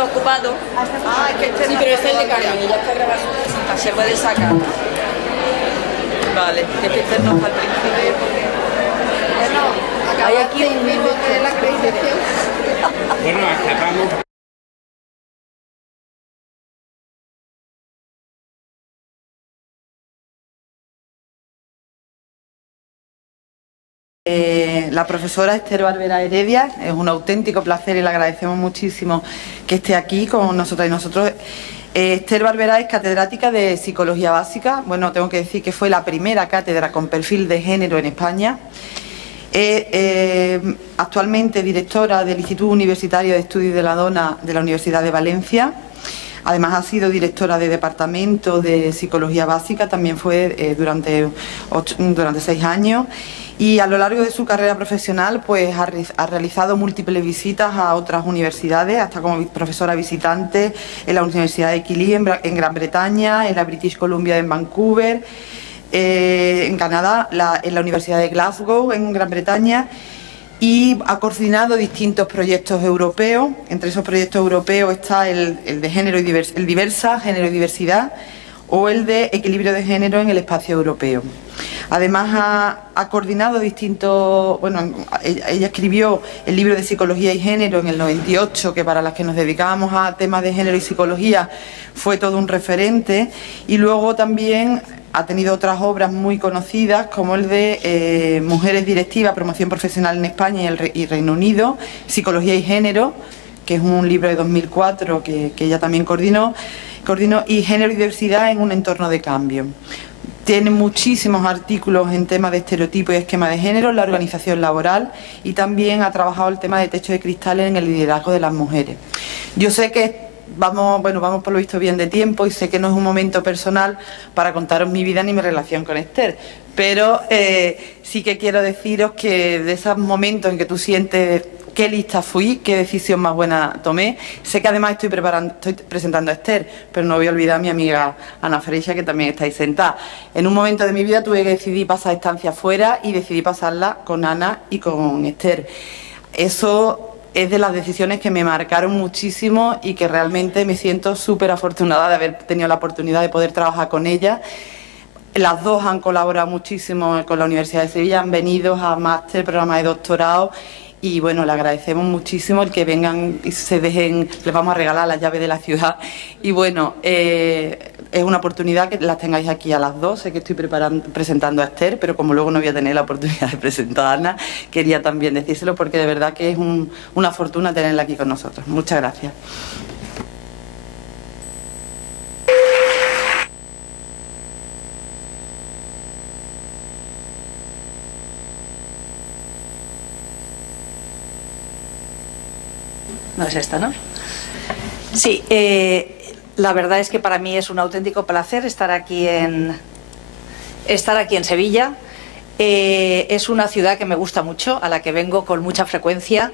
poquito ocupado. Ah, es que este Sí, no pero es el de todavía. Carmen, ella está grabando. Se puede sacar. Vale, es que este no está al principio. Bueno, Hay aquí un mismo de la acreditación. Bueno, cerramos. La profesora Esther Barberá Heredia, es un auténtico placer y le agradecemos muchísimo que esté aquí con nosotras y nosotros. Esther Barberá es catedrática de Psicología Básica. Bueno, tengo que decir que fue la primera cátedra con perfil de género en España. Actualmente directora del Instituto Universitario de Estudios de la Dona de la Universidad de Valencia. Además ha sido directora de Departamento de Psicología Básica, también fue durante 6 años. Y a lo largo de su carrera profesional pues ha realizado múltiples visitas a otras universidades, hasta como profesora visitante en la Universidad de Keele en Gran Bretaña, en la British Columbia en Vancouver, en Canadá, en la Universidad de Glasgow en Gran Bretaña, y ha coordinado distintos proyectos europeos. Entre esos proyectos europeos está el de género y el Diversa, género y diversidad, o el de equilibrio de género en el espacio europeo. Además ha coordinado distintos, bueno, ella escribió el libro de Psicología y Género en el 98, que para las que nos dedicábamos a temas de género y psicología fue todo un referente, y luego también ha tenido otras obras muy conocidas como el de Mujeres Directivas, Promoción Profesional en España y Reino Unido, Psicología y Género, que es un libro de 2004 que ella también coordinó, y Género y Diversidad en un entorno de cambio. Tiene muchísimos artículos en temas de estereotipos y esquema de género en la organización laboral, y también ha trabajado el tema de techo de cristal en el liderazgo de las mujeres. Yo sé que vamos por lo visto bien de tiempo y sé que no es un momento personal para contaros mi vida ni mi relación con Esther, pero sí que quiero deciros que de esos momentos en que tú sientes qué lista fui, qué decisión más buena tomé. Sé que además estoy presentando a Esther, pero no voy a olvidar a mi amiga Ana Freixa, que también está ahí sentada. En un momento de mi vida tuve que decidir pasar estancia fuera y decidí pasarla con Ana y con Esther. Eso es de las decisiones que me marcaron muchísimo y que realmente me siento súper afortunada de haber tenido la oportunidad de poder trabajar con ellas. Las dos han colaborado muchísimo con la Universidad de Sevilla, han venido a máster, programa de doctorado, y bueno, le agradecemos muchísimo el que vengan y se dejen, les vamos a regalar las llaves de la ciudad, y bueno, es una oportunidad que las tengáis aquí a las dos. Sé que estoy presentando a Esther, pero como luego no voy a tener la oportunidad de presentar a Ana, quería también decírselo porque de verdad que es una fortuna tenerla aquí con nosotros. Muchas gracias. No es esta, ¿no? Sí, la verdad es que para mí es un auténtico placer estar aquí en Sevilla. Es una ciudad que me gusta mucho, a la que vengo con mucha frecuencia.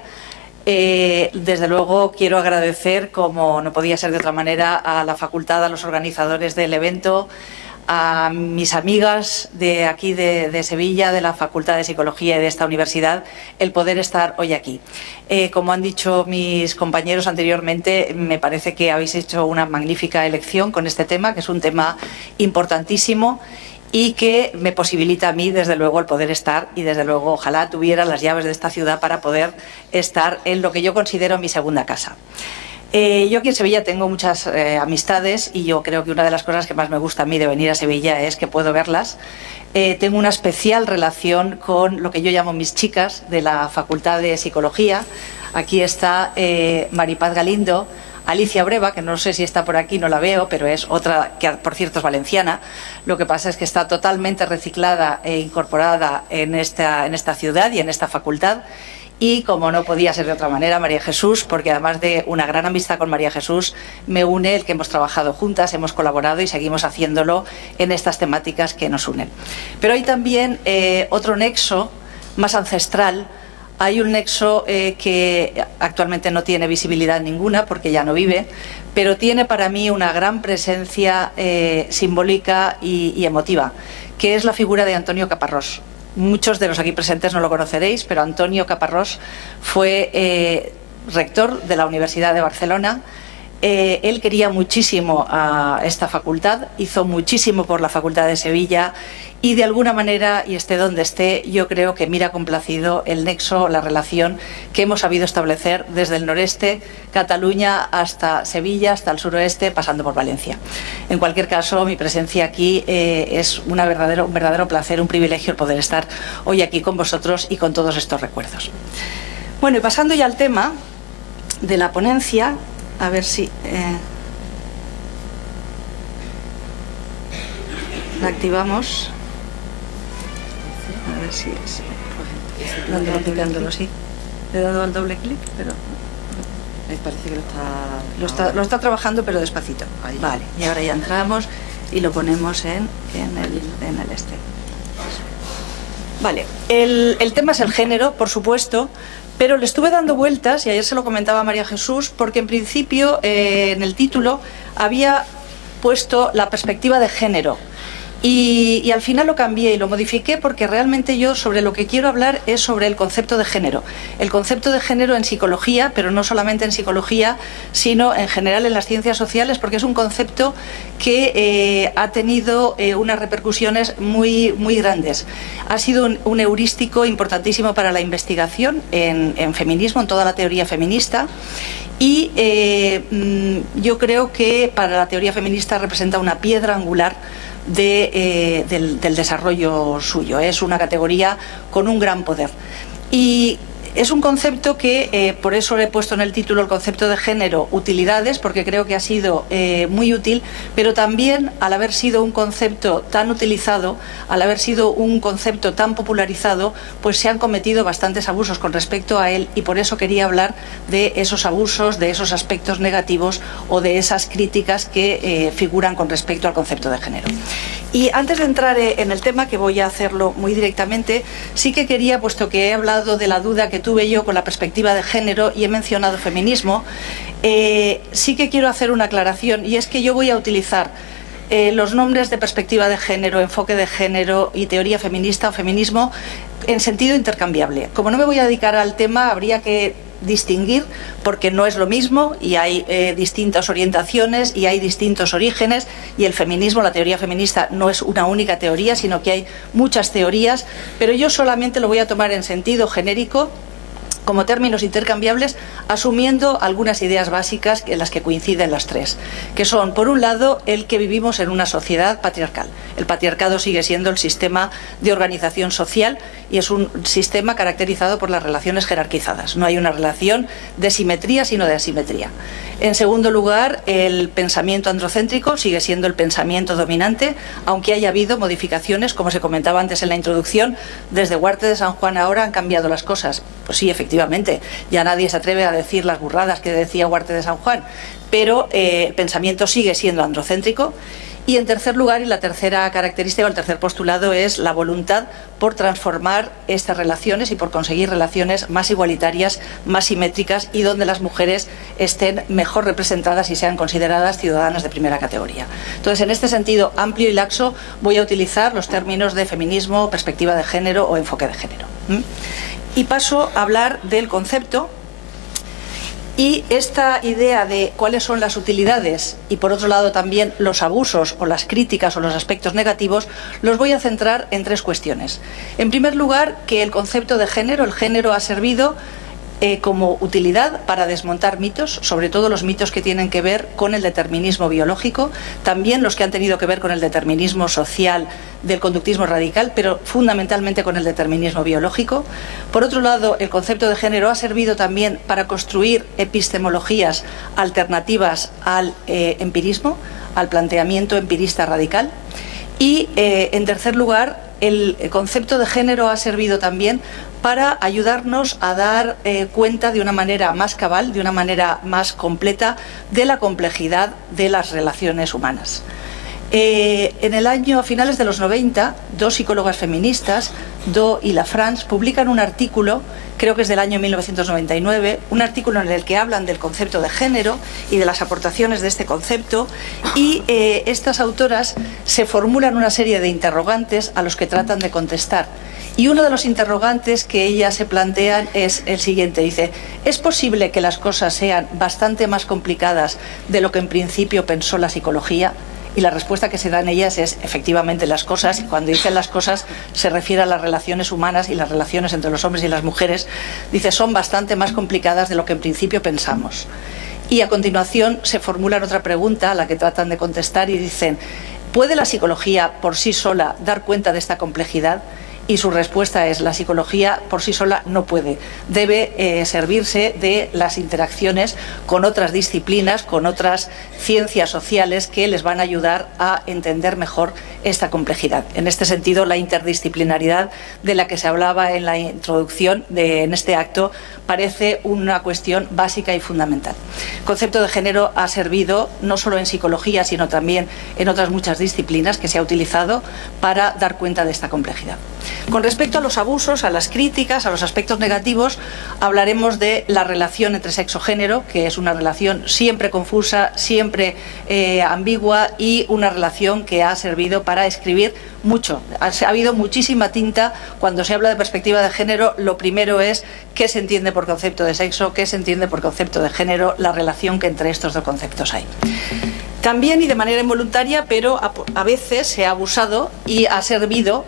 Desde luego quiero agradecer, como no podía ser de otra manera, a la facultad, a los organizadores del evento, a mis amigas de aquí de Sevilla, de la Facultad de Psicología y de esta universidad, el poder estar hoy aquí. Como han dicho mis compañeros anteriormente, me parece que habéis hecho una magnífica elección con este tema, que es un tema importantísimo y que me posibilita a mí, desde luego, el poder estar, y desde luego ojalá tuviera las llaves de esta ciudad para poder estar en lo que yo considero mi segunda casa. Yo aquí en Sevilla tengo muchas amistades, y yo creo que una de las cosas que más me gusta a mí de venir a Sevilla es que puedo verlas. Tengo una especial relación con lo que yo llamo mis chicas de la Facultad de Psicología. Aquí está Maripaz Galindo, Alicia Breva, que no sé si está por aquí, no la veo, pero es otra que por cierto es valenciana. Lo que pasa es que está totalmente reciclada e incorporada en esta ciudad y en esta facultad. Y como no podía ser de otra manera, María Jesús, porque además de una gran amistad con María Jesús, me une el que hemos trabajado juntas, hemos colaborado y seguimos haciéndolo en estas temáticas que nos unen. Pero hay también otro nexo más ancestral. Hay un nexo que actualmente no tiene visibilidad ninguna porque ya no vive, pero tiene para mí una gran presencia simbólica y emotiva, que es la figura de Antonio Caparrós. Muchos de los aquí presentes no lo conoceréis, pero Antonio Caparrós fue rector de la Universidad de Barcelona, Él quería muchísimo a esta facultad, hizo muchísimo por la Facultad de Sevilla y de alguna manera, y esté donde esté, yo creo que mira complacido el nexo, la relación que hemos sabido establecer desde el noreste, Cataluña, hasta Sevilla, hasta el suroeste, pasando por Valencia. En cualquier caso, mi presencia aquí es un verdadero placer, un privilegio el poder estar hoy aquí con vosotros y con todos estos recuerdos. Bueno, y pasando ya al tema de la ponencia, a ver si la activamos. A ver si picándolo, sí. Le he dado al doble clic, pero Me parece que lo está trabajando, pero despacito. Ahí. Vale, y ahora ya entramos y lo ponemos en el este. Vale, el tema es el género, por supuesto, pero le estuve dando vueltas, y ayer se lo comentaba a María Jesús, porque en principio en el título había puesto la perspectiva de género. Y al final lo cambié y lo modifiqué porque realmente yo sobre lo que quiero hablar es sobre el concepto de género. El concepto de género en psicología, pero no solamente en psicología, sino en general en las ciencias sociales, porque es un concepto que ha tenido unas repercusiones muy grandes. Ha sido un heurístico importantísimo para la investigación en feminismo, en toda la teoría feminista. Y yo creo que para la teoría feminista representa una piedra angular del desarrollo suyo. Es una categoría con un gran poder. Y es un concepto que, por eso le he puesto en el título el concepto de género, utilidades, porque creo que ha sido muy útil, pero también al haber sido un concepto tan utilizado, al haber sido un concepto tan popularizado, pues se han cometido bastantes abusos con respecto a él, y por eso quería hablar de esos abusos, de esos aspectos negativos o de esas críticas que figuran con respecto al concepto de género. Y antes de entrar en el tema, que voy a hacerlo muy directamente, sí que quería, puesto que he hablado de la duda que tuve yo con la perspectiva de género y he mencionado feminismo, sí que quiero hacer una aclaración, y es que yo voy a utilizar los nombres de perspectiva de género, enfoque de género y teoría feminista o feminismo en sentido intercambiable. Como no me voy a dedicar al tema, habría que distinguir, porque no es lo mismo y hay distintas orientaciones y hay distintos orígenes, y el feminismo, la teoría feminista, no es una única teoría, sino que hay muchas teorías, pero yo solamente lo voy a tomar en sentido genérico, como términos intercambiables, asumiendo algunas ideas básicas en las que coinciden las tres, que son, por un lado, el que vivimos en una sociedad patriarcal. El patriarcado sigue siendo el sistema de organización social y es un sistema caracterizado por las relaciones jerarquizadas. No hay una relación de simetría, sino de asimetría. En segundo lugar, el pensamiento androcéntrico sigue siendo el pensamiento dominante, aunque haya habido modificaciones, como se comentaba antes en la introducción. Desde Huarte de San Juan ahora han cambiado las cosas. Pues sí, efectivamente, ya nadie se atreve a decir las burradas que decía Huarte de San Juan, pero el pensamiento sigue siendo androcéntrico. Y en tercer lugar, y la tercera característica o el tercer postulado, es la voluntad por transformar estas relaciones y por conseguir relaciones más igualitarias, más simétricas, y donde las mujeres estén mejor representadas y sean consideradas ciudadanas de primera categoría. Entonces, en este sentido amplio y laxo, voy a utilizar los términos de feminismo, perspectiva de género o enfoque de género. Y paso a hablar del concepto. Y esta idea de cuáles son las utilidades y, por otro lado, también los abusos o las críticas o los aspectos negativos, los voy a centrar en tres cuestiones. En primer lugar, que el concepto de género, el género ha servido como utilidad para desmontar mitos, sobre todo los mitos que tienen que ver con el determinismo biológico, también los que han tenido que ver con el determinismo social del conductismo radical, pero fundamentalmente con el determinismo biológico. Por otro lado, el concepto de género ha servido también para construir epistemologías alternativas al empirismo, al planteamiento empirista radical. Y, en tercer lugar, el concepto de género ha servido también para ayudarnos a dar cuenta de una manera más cabal, de una manera más completa, de la complejidad de las relaciones humanas. En el año, a finales de los 90, dos psicólogas feministas, Do y Lafrance, publican un artículo, creo que es del año 1999, un artículo en el que hablan del concepto de género y de las aportaciones de este concepto, y estas autoras se formulan una serie de interrogantes a los que tratan de contestar. Y uno de los interrogantes que ella se plantean es el siguiente. Dice, ¿es posible que las cosas sean bastante más complicadas de lo que en principio pensó la psicología? Y la respuesta que se dan ellas es, efectivamente, las cosas, y cuando dicen las cosas se refiere a las relaciones humanas y las relaciones entre los hombres y las mujeres, dice, son bastante más complicadas de lo que en principio pensamos. Y a continuación se formulan otra pregunta a la que tratan de contestar y dicen, ¿puede la psicología por sí sola dar cuenta de esta complejidad? Y su respuesta es, la psicología por sí sola no puede. Debe servirse de las interacciones con otras disciplinas, con otras ciencias sociales que les van a ayudar a entender mejor esta complejidad. En este sentido, la interdisciplinaridad de la que se hablaba en la introducción en este acto parece una cuestión básica y fundamental. El concepto de género ha servido no solo en psicología, sino también en otras muchas disciplinas que se ha utilizado para dar cuenta de esta complejidad. Con respecto a los abusos, a las críticas, a los aspectos negativos, hablaremos de la relación entre sexo-género, que es una relación siempre confusa, siempre ambigua y una relación que ha servido para escribir mucho. Ha habido muchísima tinta cuando se habla de perspectiva de género. Lo primero es qué se entiende por concepto de sexo, qué se entiende por concepto de género, la relación que entre estos dos conceptos hay. También y de manera involuntaria, pero a veces se ha abusado y ha servido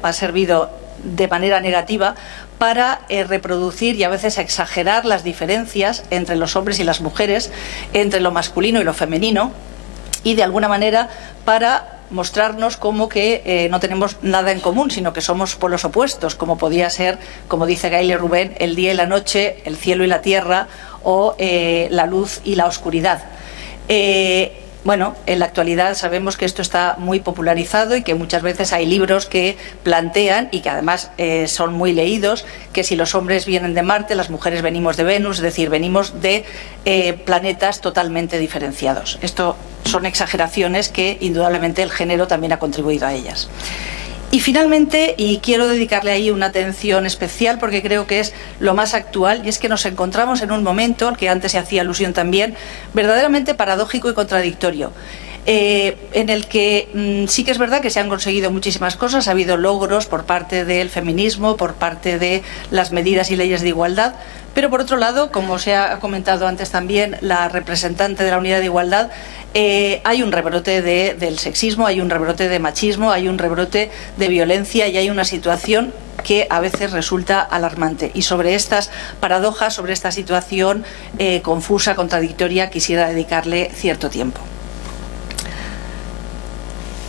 de manera negativa para reproducir y a veces exagerar las diferencias entre los hombres y las mujeres, entre lo masculino y lo femenino, y de alguna manera para mostrarnos como que no tenemos nada en común, sino que somos polos opuestos, como podía ser, como dice Gayle Rubén, el día y la noche, el cielo y la tierra, o la luz y la oscuridad. Bueno, en la actualidad sabemos que esto está muy popularizado y que muchas veces hay libros que plantean, y que además son muy leídos, que si los hombres vienen de Marte, las mujeres venimos de Venus, es decir, venimos de planetas totalmente diferenciados. Esto son exageraciones que indudablemente el género también ha contribuido a ellas. Y finalmente, y quiero dedicarle ahí una atención especial porque creo que es lo más actual, y es que nos encontramos en un momento, al que antes se hacía alusión también, verdaderamente paradójico y contradictorio, en el que sí que es verdad que se han conseguido muchísimas cosas, ha habido logros por parte del feminismo, por parte de las medidas y leyes de igualdad, pero por otro lado, como se ha comentado antes también la representante de la Unidad de Igualdad, hay un rebrote del sexismo, hay un rebrote de machismo, hay un rebrote de violencia y hay una situación que a veces resulta alarmante. Y sobre estas paradojas, sobre esta situación confusa, contradictoria, quisiera dedicarle cierto tiempo.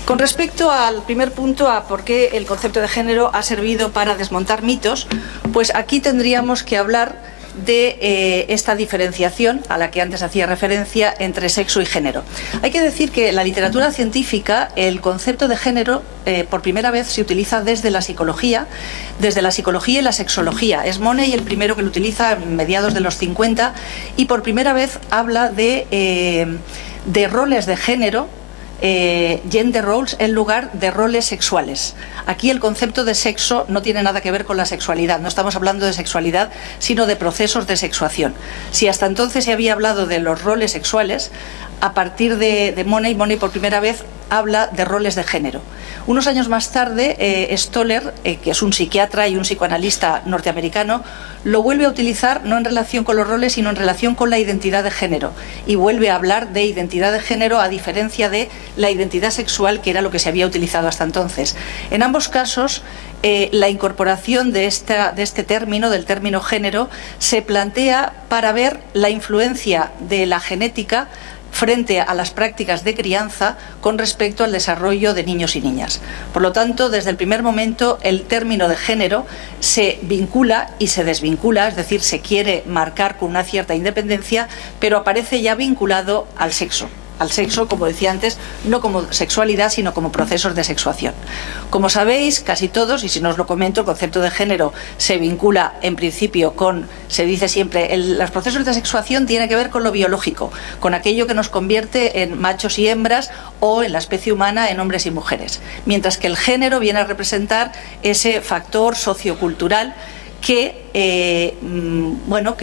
Con respecto al primer punto, a por qué el concepto de género ha servido para desmontar mitos, pues aquí tendríamos que hablar de esta diferenciación a la que antes hacía referencia entre sexo y género. Hay que decir que en la literatura científica el concepto de género por primera vez se utiliza desde la psicología y la sexología. Es Money el primero que lo utiliza a mediados de los 50 y por primera vez habla de roles de género, gender roles, en lugar de roles sexuales. Aquí el concepto de sexo no tiene nada que ver con la sexualidad, no estamos hablando de sexualidad, sino de procesos de sexuación. Si hasta entonces se había hablado de los roles sexuales, a partir de Money por primera vez habla de roles de género. Unos años más tarde, Stoller, que es un psiquiatra y un psicoanalista norteamericano, lo vuelve a utilizar no en relación con los roles, sino en relación con la identidad de género. Y vuelve a hablar de identidad de género a diferencia de la identidad sexual, que era lo que se había utilizado hasta entonces. En ambos casos, la incorporación de este término, del término género, se plantea para ver la influencia de la genética frente a las prácticas de crianza con respecto al desarrollo de niños y niñas. Por lo tanto, desde el primer momento el término de género se vincula y se desvincula, es decir, se quiere marcar con una cierta independencia, pero aparece ya vinculado al sexo, como decía antes, no como sexualidad, sino como procesos de sexuación. Como sabéis, casi todos, y si no os lo comento, el concepto de género se vincula en principio con, se dice siempre, los procesos de sexuación tienen que ver con lo biológico, con aquello que nos convierte en machos y hembras o en la especie humana en hombres y mujeres, mientras que el género viene a representar ese factor sociocultural que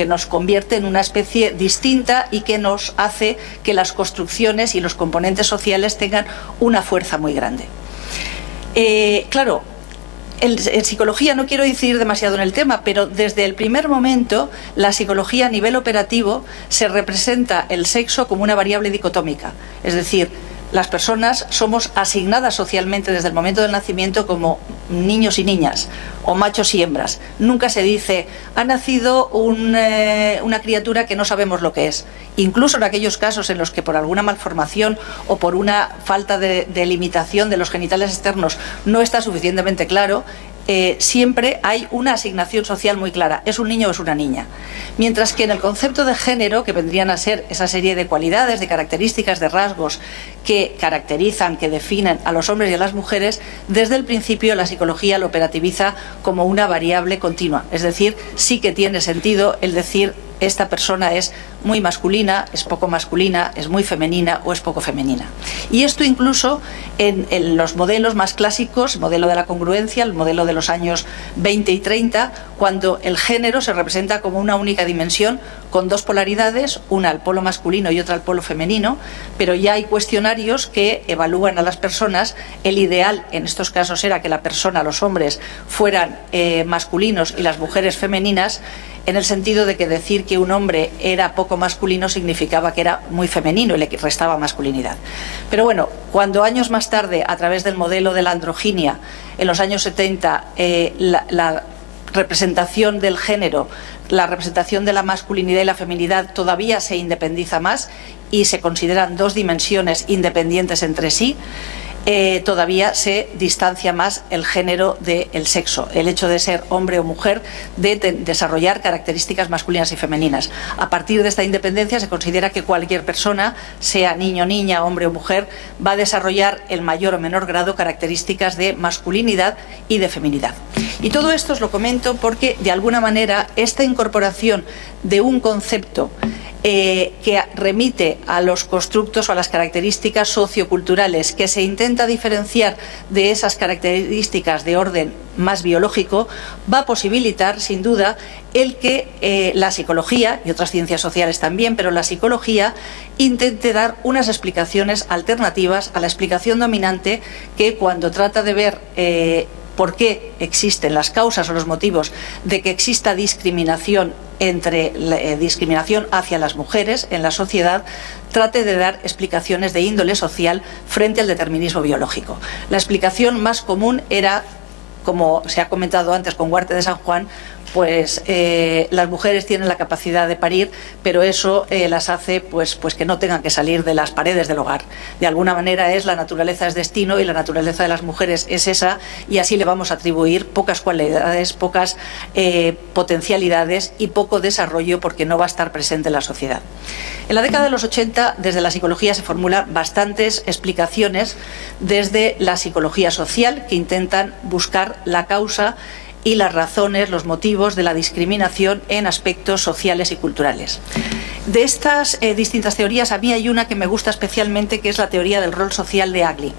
nos convierte en una especie distinta y que nos hace que las construcciones y los componentes sociales tengan una fuerza muy grande. Claro, En psicología no quiero incidir demasiado en el tema, pero desde el primer momento la psicología a nivel operativo se representa el sexo como una variable dicotómica. Es decir, las personas somos asignadas socialmente desde el momento del nacimiento como niños y niñas, o machos y hembras. Nunca se dice, ha nacido una criatura que no sabemos lo que es. Incluso en aquellos casos en los que por alguna malformación o por una falta de limitación de los genitales externos no está suficientemente claro, siempre hay una asignación social muy clara, es un niño o es una niña. Mientras que en el concepto de género, que vendrían a ser esa serie de cualidades, de características, de rasgos que caracterizan, que definen a los hombres y a las mujeres, desde el principio la psicología lo operativiza como una variable continua. Es decir, sí que tiene sentido el decir esta persona es muy masculina, es poco masculina, es muy femenina o es poco femenina. Y esto incluso en los modelos más clásicos, el modelo de la congruencia, el modelo de los años 20 y 30, cuando el género se representa como una única dimensión con dos polaridades, una al polo masculino y otra al polo femenino, pero ya hay cuestionarios que evalúan a las personas. El ideal en estos casos era que la persona, los hombres, fueran masculinos y las mujeres femeninas, en el sentido de que decir que un hombre era poco masculino significaba que era muy femenino y le restaba masculinidad. Pero bueno, cuando años más tarde, a través del modelo de la androginia, en los años 70, la representación del género, la representación de la masculinidad y la feminidad todavía se independiza más y se consideran dos dimensiones independientes entre sí, todavía se distancia más el género del sexo, el hecho de ser hombre o mujer, de desarrollar características masculinas y femeninas. A partir de esta independencia se considera que cualquier persona, sea niño, niña, hombre o mujer, va a desarrollar en mayor o menor grado características de masculinidad y de feminidad. Y todo esto os lo comento porque, de alguna manera, esta incorporación de un concepto que remite a los constructos o a las características socioculturales, que se intenta diferenciar de esas características de orden más biológico, va a posibilitar, sin duda, el que la psicología, y otras ciencias sociales también, pero la psicología intente dar unas explicaciones alternativas a la explicación dominante, que cuando trata de ver por qué existen las causas o los motivos de que exista discriminación discriminación hacia las mujeres en la sociedad, trate de dar explicaciones de índole social frente al determinismo biológico. La explicación más común era, como se ha comentado antes con Huarte de San Juan, pues las mujeres tienen la capacidad de parir, pero eso las hace pues que no tengan que salir de las paredes del hogar. De alguna manera la naturaleza es destino y la naturaleza de las mujeres es esa, y así le vamos a atribuir pocas cualidades, pocas potencialidades y poco desarrollo, porque no va a estar presente en la sociedad. En la década de los 80, desde la psicología se formulan bastantes explicaciones desde la psicología social, que intentan buscar la causa y las razones, los motivos de la discriminación en aspectos sociales y culturales. De estas distintas teorías, a mí hay una que me gusta especialmente, que es la teoría del rol social de Agli.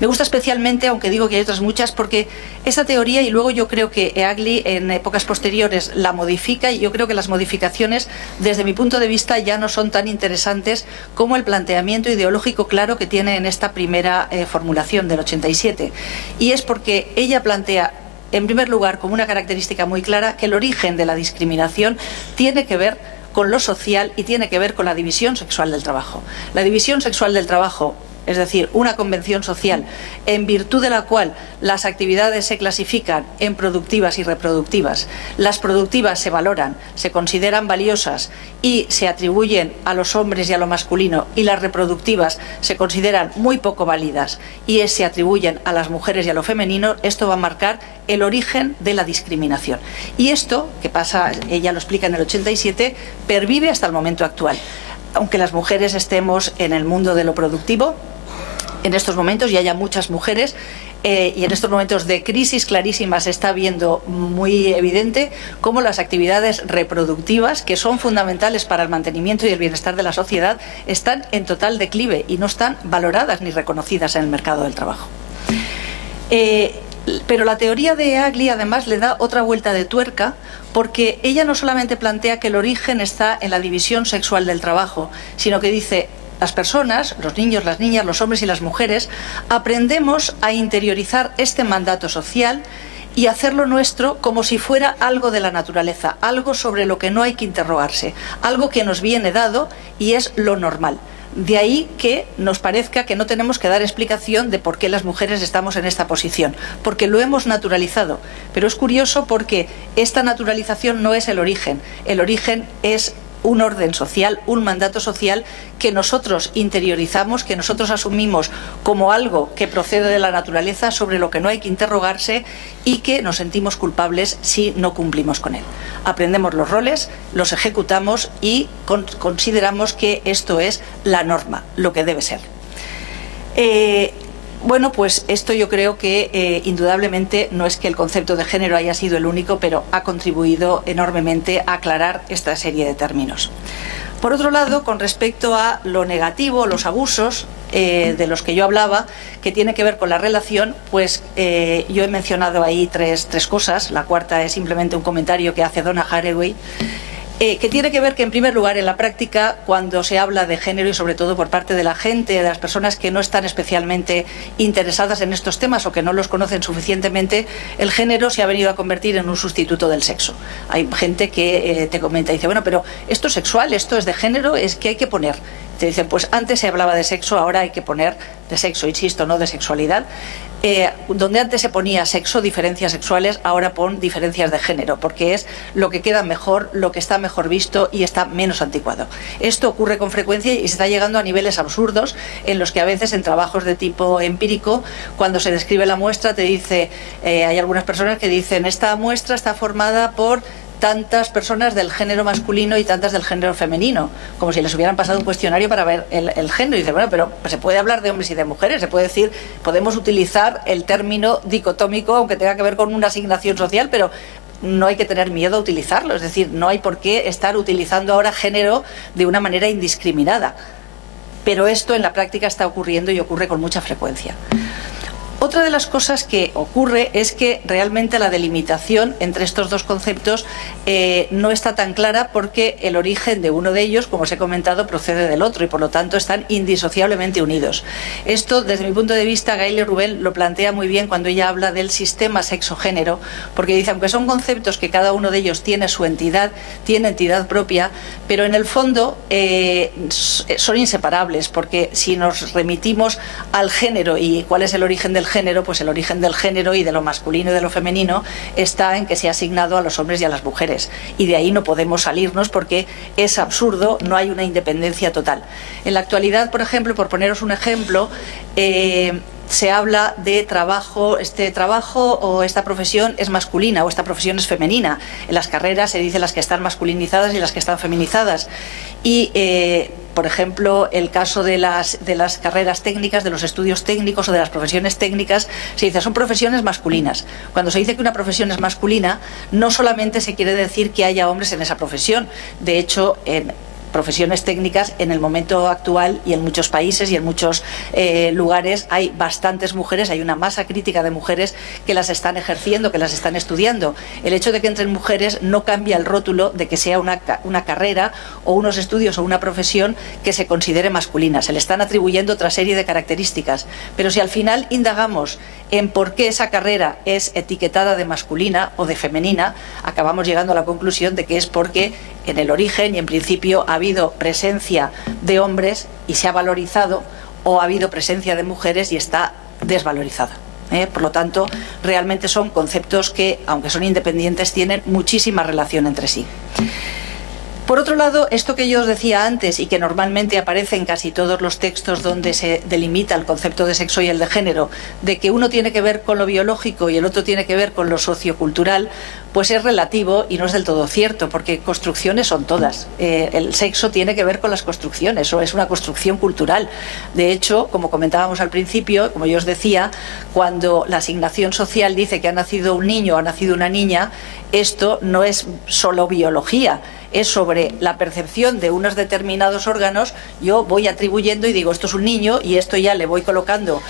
Me gusta especialmente, aunque digo que hay otras muchas, porque esa teoría, y luego yo creo que Agli en épocas posteriores la modifica, y yo creo que las modificaciones, desde mi punto de vista, ya no son tan interesantes como el planteamiento ideológico claro que tiene en esta primera formulación del 87. Y es porque ella plantea, en primer lugar, como una característica muy clara, que el origen de la discriminación tiene que ver con lo social y tiene que ver con la división sexual del trabajo. La división sexual del trabajo, es decir, una convención social en virtud de la cual las actividades se clasifican en productivas y reproductivas. Las productivas se valoran, se consideran valiosas y se atribuyen a los hombres y a lo masculino, y las reproductivas se consideran muy poco válidas y se atribuyen a las mujeres y a lo femenino. Esto va a marcar el origen de la discriminación. Y esto, que pasa, ella lo explica en el 87, pervive hasta el momento actual. Aunque las mujeres estemos en el mundo de lo productivo, en estos momentos, y haya muchas mujeres, y en estos momentos de crisis clarísima se está viendo muy evidente cómo las actividades reproductivas, que son fundamentales para el mantenimiento y el bienestar de la sociedad, están en total declive y no están valoradas ni reconocidas en el mercado del trabajo. Pero la teoría de Agli además le da otra vuelta de tuerca, porque ella no solamente plantea que el origen está en la división sexual del trabajo, sino que dice, las personas, los niños, las niñas, los hombres y las mujeres, aprendemos a interiorizar este mandato social y hacerlo nuestro como si fuera algo de la naturaleza, algo sobre lo que no hay que interrogarse, algo que nos viene dado y es lo normal. De ahí que nos parezca que no tenemos que dar explicación de por qué las mujeres estamos en esta posición, porque lo hemos naturalizado. Pero es curioso porque esta naturalización no es el origen es un orden social, un mandato social que nosotros interiorizamos, que nosotros asumimos como algo que procede de la naturaleza, sobre lo que no hay que interrogarse y que nos sentimos culpables si no cumplimos con él. Aprendemos los roles, los ejecutamos y consideramos que esto es la norma, lo que debe ser. Bueno, pues esto yo creo que indudablemente no es que el concepto de género haya sido el único, pero ha contribuido enormemente a aclarar esta serie de términos. Por otro lado, con respecto a lo negativo, los abusos de los que yo hablaba, que tiene que ver con la relación, pues yo he mencionado ahí tres cosas. La cuarta es simplemente un comentario que hace Donna Haraway, que tiene que ver que, en primer lugar, en la práctica, cuando se habla de género y sobre todo por parte de la gente, de las personas que no están especialmente interesadas en estos temas o que no los conocen suficientemente, el género se ha venido a convertir en un sustituto del sexo. Hay gente que te comenta y dice, bueno, pero esto es sexual, esto es de género, es que hay que poner. Te dicen, pues antes se hablaba de sexo, ahora hay que poner de sexo, insisto, no de sexualidad. Donde antes se ponía sexo, diferencias sexuales, ahora pon diferencias de género, porque es lo que queda mejor, lo que está mejor visto y está menos anticuado. Esto ocurre con frecuencia y se está llegando a niveles absurdos en los que a veces en trabajos de tipo empírico, cuando se describe la muestra, te dice, hay algunas personas que dicen, esta muestra está formada por tantas personas del género masculino y tantas del género femenino, como si les hubieran pasado un cuestionario para ver el género. Y dice, bueno, pero se puede hablar de hombres y de mujeres, se puede decir, podemos utilizar el término dicotómico, aunque tenga que ver con una asignación social, pero no hay que tener miedo a utilizarlo. Es decir, no hay por qué estar utilizando ahora género de una manera indiscriminada. Pero esto en la práctica está ocurriendo y ocurre con mucha frecuencia. Otra de las cosas que ocurre es que realmente la delimitación entre estos dos conceptos no está tan clara, porque el origen de uno de ellos, como os he comentado, procede del otro y por lo tanto están indisociablemente unidos. Esto, desde mi punto de vista, Gayle Rubén lo plantea muy bien cuando ella habla del sistema sexo-género, porque dice, aunque son conceptos que cada uno de ellos tiene su entidad, tiene entidad propia, pero en el fondo son inseparables, porque si nos remitimos al género y cuál es el origen del género, pues el origen del género y de lo masculino y de lo femenino está en que se ha asignado a los hombres y a las mujeres, y de ahí no podemos salirnos porque es absurdo, no hay una independencia total. En la actualidad, por ejemplo, por poneros un ejemplo, se habla de trabajo, este trabajo o esta profesión es masculina o esta profesión es femenina. En las carreras se dice las que están masculinizadas y las que están feminizadas. Y, por ejemplo, el caso de las carreras técnicas, de los estudios técnicos o de las profesiones técnicas, se dice son profesiones masculinas. Cuando se dice que una profesión es masculina, no solamente se quiere decir que haya hombres en esa profesión. De hecho, en profesiones técnicas, en el momento actual y en muchos países y en muchos lugares hay bastantes mujeres, hay una masa crítica de mujeres que las están ejerciendo, que las están estudiando. El hecho de que entren mujeres no cambia el rótulo de que sea una carrera o unos estudios o una profesión que se considere masculina. Se le están atribuyendo otra serie de características, pero si al final indagamos en por qué esa carrera es etiquetada de masculina o de femenina, acabamos llegando a la conclusión de que es porque en el origen y en principio ha habido presencia de hombres y se ha valorizado, o ha habido presencia de mujeres y está desvalorizada. Por lo tanto, realmente son conceptos que, aunque son independientes, tienen muchísima relación entre sí. Por otro lado, esto que yo os decía antes y que normalmente aparece en casi todos los textos donde se delimita el concepto de sexo y el de género, de que uno tiene que ver con lo biológico y el otro tiene que ver con lo sociocultural, pues es relativo y no es del todo cierto, porque construcciones son todas. El sexo tiene que ver con las construcciones, o es una construcción cultural. De hecho, como comentábamos al principio, como yo os decía, cuando la asignación social dice que ha nacido un niño o ha nacido una niña, esto no es solo biología, es sobre la percepción de unos determinados órganos. Yo voy atribuyendo y digo, esto es un niño y esto ya le voy colocando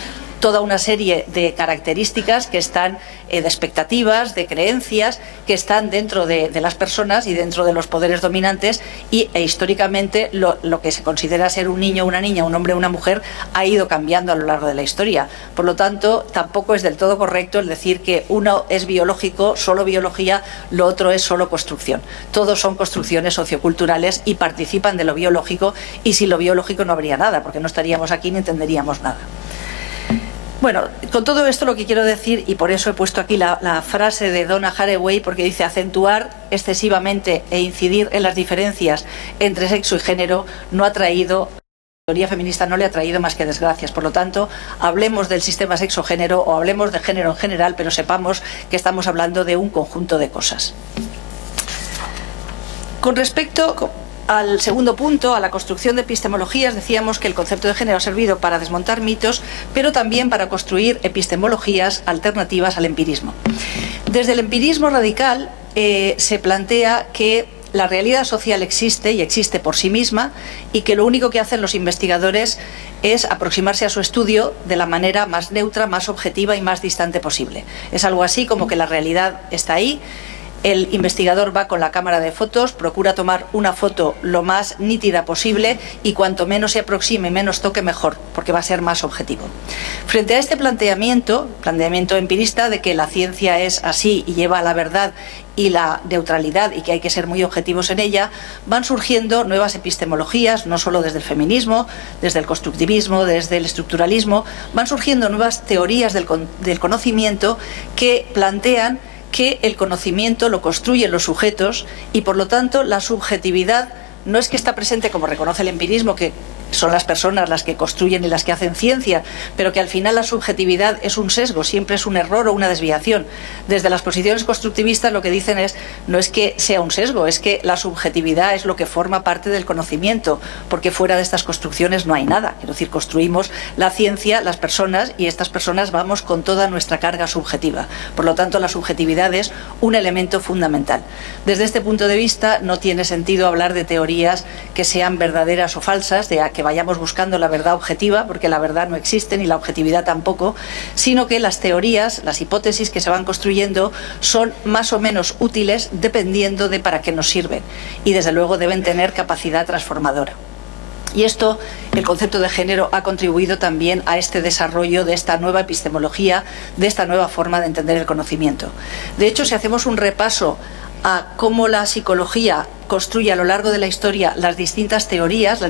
toda una serie de características que están, de expectativas, de creencias, que están dentro de las personas y dentro de los poderes dominantes y históricamente lo que se considera ser un niño, una niña, un hombre, una mujer ha ido cambiando a lo largo de la historia. Por lo tanto, tampoco es del todo correcto el decir que uno es biológico, solo biología, lo otro es solo construcción. Todos son construcciones socioculturales y participan de lo biológico, y sin lo biológico no habría nada, porque no estaríamos aquí ni entenderíamos nada. Bueno, con todo esto lo que quiero decir, y por eso he puesto aquí la frase de Donna Haraway, porque dice: acentuar excesivamente e incidir en las diferencias entre sexo y género no ha traído, la teoría feminista no le ha traído más que desgracias. Por lo tanto, hablemos del sistema sexo-género o hablemos de género en general, pero sepamos que estamos hablando de un conjunto de cosas. Con respecto al segundo punto, a la construcción de epistemologías, decíamos que el concepto de género ha servido para desmontar mitos, pero también para construir epistemologías alternativas al empirismo. Desde el empirismo radical se plantea que la realidad social existe y existe por sí misma, y que lo único que hacen los investigadores es aproximarse a su estudio de la manera más neutra, más objetiva y más distante posible. Es algo así como que la realidad está ahí. El investigador va con la cámara de fotos, procura tomar una foto lo más nítida posible y cuanto menos se aproxime, menos toque, mejor, porque va a ser más objetivo. Frente a este planteamiento empirista de que la ciencia es así y lleva a la verdad y la neutralidad y que hay que ser muy objetivos en ella, van surgiendo nuevas epistemologías, no solo desde el feminismo, desde el constructivismo, desde el estructuralismo, van surgiendo nuevas teorías del conocimiento que plantean que el conocimiento lo construyen los sujetos y, por lo tanto, la subjetividad no es que está presente, como reconoce el empirismo, que son las personas las que construyen y las que hacen ciencia, pero que al final la subjetividad es un sesgo, siempre es un error o una desviación. Desde las posiciones constructivistas lo que dicen es, no es que sea un sesgo, es que la subjetividad es lo que forma parte del conocimiento, porque fuera de estas construcciones no hay nada. Quiero decir, construimos la ciencia, las personas, y estas personas vamos con toda nuestra carga subjetiva. Por lo tanto, la subjetividad es un elemento fundamental. Desde este punto de vista, no tiene sentido hablar de teorías que sean verdaderas o falsas, de que vayamos buscando la verdad objetiva, porque la verdad no existe ni la objetividad tampoco, sino que las teorías, las hipótesis que se van construyendo son más o menos útiles dependiendo de para qué nos sirven, y desde luego deben tener capacidad transformadora. Y esto, el concepto de género, ha contribuido también a este desarrollo de esta nueva epistemología, de esta nueva forma de entender el conocimiento. De hecho, si hacemos un repaso a cómo la psicología construye a lo largo de la historia las distintas teorías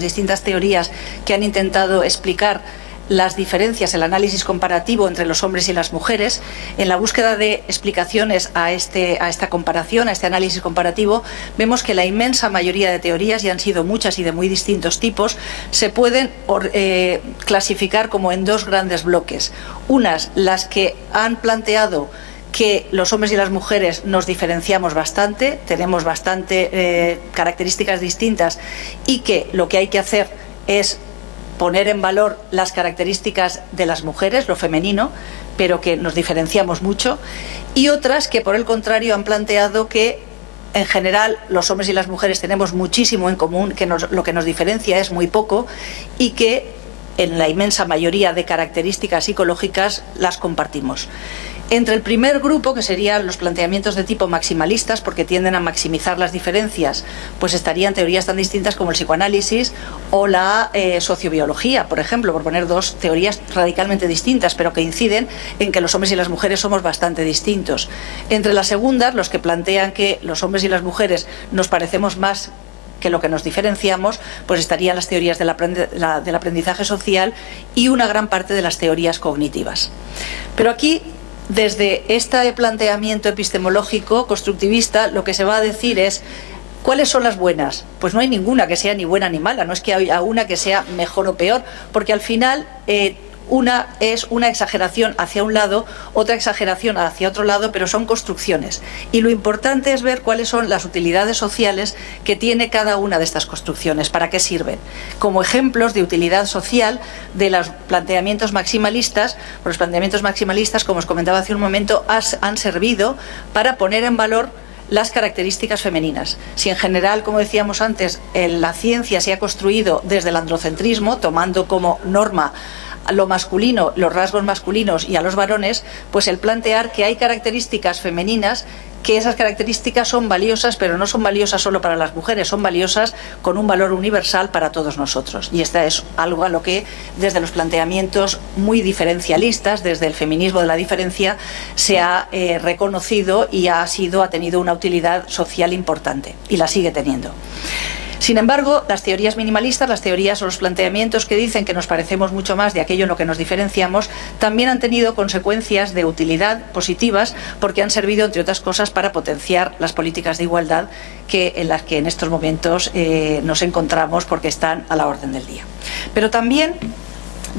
que han intentado explicar las diferencias, el análisis comparativo entre los hombres y las mujeres, en la búsqueda de explicaciones a esta comparación, a este análisis comparativo, vemos que la inmensa mayoría de teorías, y han sido muchas y de muy distintos tipos, se pueden clasificar como en dos grandes bloques. Unas, las que han planteado que los hombres y las mujeres nos diferenciamos bastante, tenemos bastante características distintas, y que lo que hay que hacer es poner en valor las características de las mujeres, lo femenino, pero que nos diferenciamos mucho, y otras que por el contrario han planteado que en general los hombres y las mujeres tenemos muchísimo en común, que lo que nos diferencia es muy poco, y que en la inmensa mayoría de características psicológicas las compartimos. Entre el primer grupo, que serían los planteamientos de tipo maximalistas, porque tienden a maximizar las diferencias, pues estarían teorías tan distintas como el psicoanálisis o la sociobiología, por ejemplo, por poner dos teorías radicalmente distintas, pero que inciden en que los hombres y las mujeres somos bastante distintos. Entre las segundas, los que plantean que los hombres y las mujeres nos parecemos más que lo que nos diferenciamos, pues estarían las teorías del aprendizaje social y una gran parte de las teorías cognitivas. Pero aquí, desde este planteamiento epistemológico constructivista, lo que se va a decir es: ¿cuáles son las buenas? Pues no hay ninguna que sea ni buena ni mala, no es que haya una que sea mejor o peor, porque al final una es una exageración hacia un lado, otra exageración hacia otro lado, pero son construcciones. Y lo importante es ver cuáles son las utilidades sociales que tiene cada una de estas construcciones, para qué sirven. Como ejemplos de utilidad social de los planteamientos maximalistas, los planteamientos maximalistas, como os comentaba hace un momento, han servido para poner en valor las características femeninas. Si en general, como decíamos antes, la ciencia se ha construido desde el androcentrismo, tomando como norma a lo masculino, los rasgos masculinos y a los varones, pues el plantear que hay características femeninas, que esas características son valiosas, pero no son valiosas solo para las mujeres, son valiosas con un valor universal para todos nosotros. Y esta es algo a lo que desde los planteamientos muy diferencialistas, desde el feminismo de la diferencia, se ha reconocido y ha tenido una utilidad social importante y la sigue teniendo. Sin embargo, las teorías minimalistas, las teorías o los planteamientos que dicen que nos parecemos mucho más de aquello en lo que nos diferenciamos, también han tenido consecuencias de utilidad positivas porque han servido, entre otras cosas, para potenciar las políticas de igualdad en las que en estos momentos nos encontramos porque están a la orden del día. Pero también,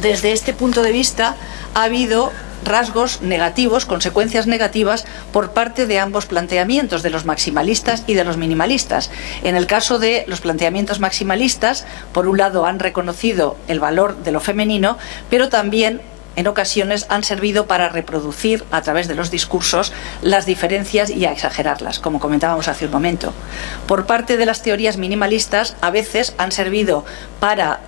desde este punto de vista, ha habido rasgos negativos, consecuencias negativas por parte de ambos planteamientos, de los maximalistas y de los minimalistas. En el caso de los planteamientos maximalistas, por un lado han reconocido el valor de lo femenino, pero también en ocasiones han servido para reproducir a través de los discursos las diferencias y a exagerarlas, como comentábamos hace un momento. Por parte de las teorías minimalistas, a veces han servido para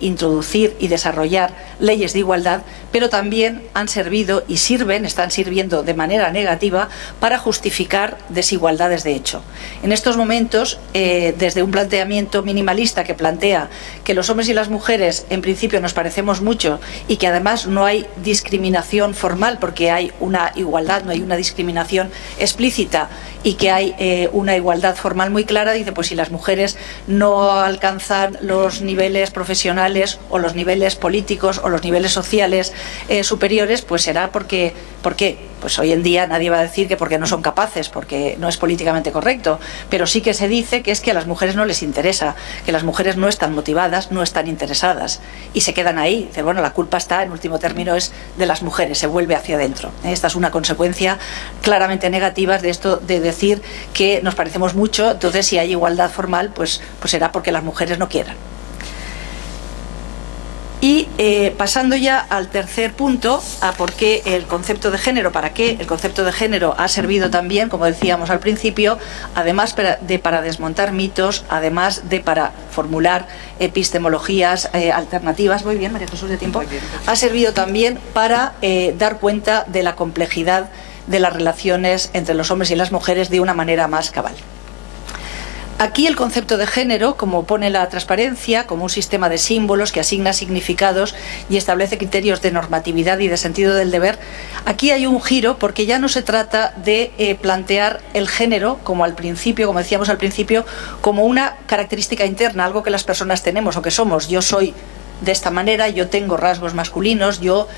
introducir y desarrollar leyes de igualdad, pero también han servido y están sirviendo de manera negativa para justificar desigualdades de hecho. En estos momentos, desde un planteamiento minimalista que plantea que los hombres y las mujeres en principio nos parecemos mucho y que además no hay discriminación formal porque hay una igualdad, no hay una discriminación explícita, y que hay una igualdad formal muy clara, dice, pues si las mujeres no alcanzan los niveles profesionales o los niveles políticos o los niveles sociales superiores, pues será porque, ¿por qué? Pues hoy en día nadie va a decir que porque no son capaces, porque no es políticamente correcto, pero sí que se dice que es que a las mujeres no les interesa, que las mujeres no están motivadas, no están interesadas, y se quedan ahí. Dice, bueno, la culpa está, en último término, es de las mujeres, se vuelve hacia adentro. Esta es una consecuencia claramente negativa de esto de decir que nos parecemos mucho, entonces si hay igualdad formal, pues será porque las mujeres no quieran. Y pasando ya al tercer punto, a por qué el concepto de género, para qué el concepto de género ha servido también, como decíamos al principio, además para desmontar mitos, además de para formular epistemologías alternativas. ¿Voy bien, María Jesús, de tiempo? Ha servido también para dar cuenta de la complejidad de las relaciones entre los hombres y las mujeres de una manera más cabal. Aquí el concepto de género, como pone la transparencia, como un sistema de símbolos que asigna significados y establece criterios de normatividad y de sentido del deber, aquí hay un giro porque ya no se trata de plantear el género como al principio, como decíamos al principio, como una característica interna, algo que las personas tenemos o que somos. Yo soy de esta manera, yo tengo rasgos masculinos, yo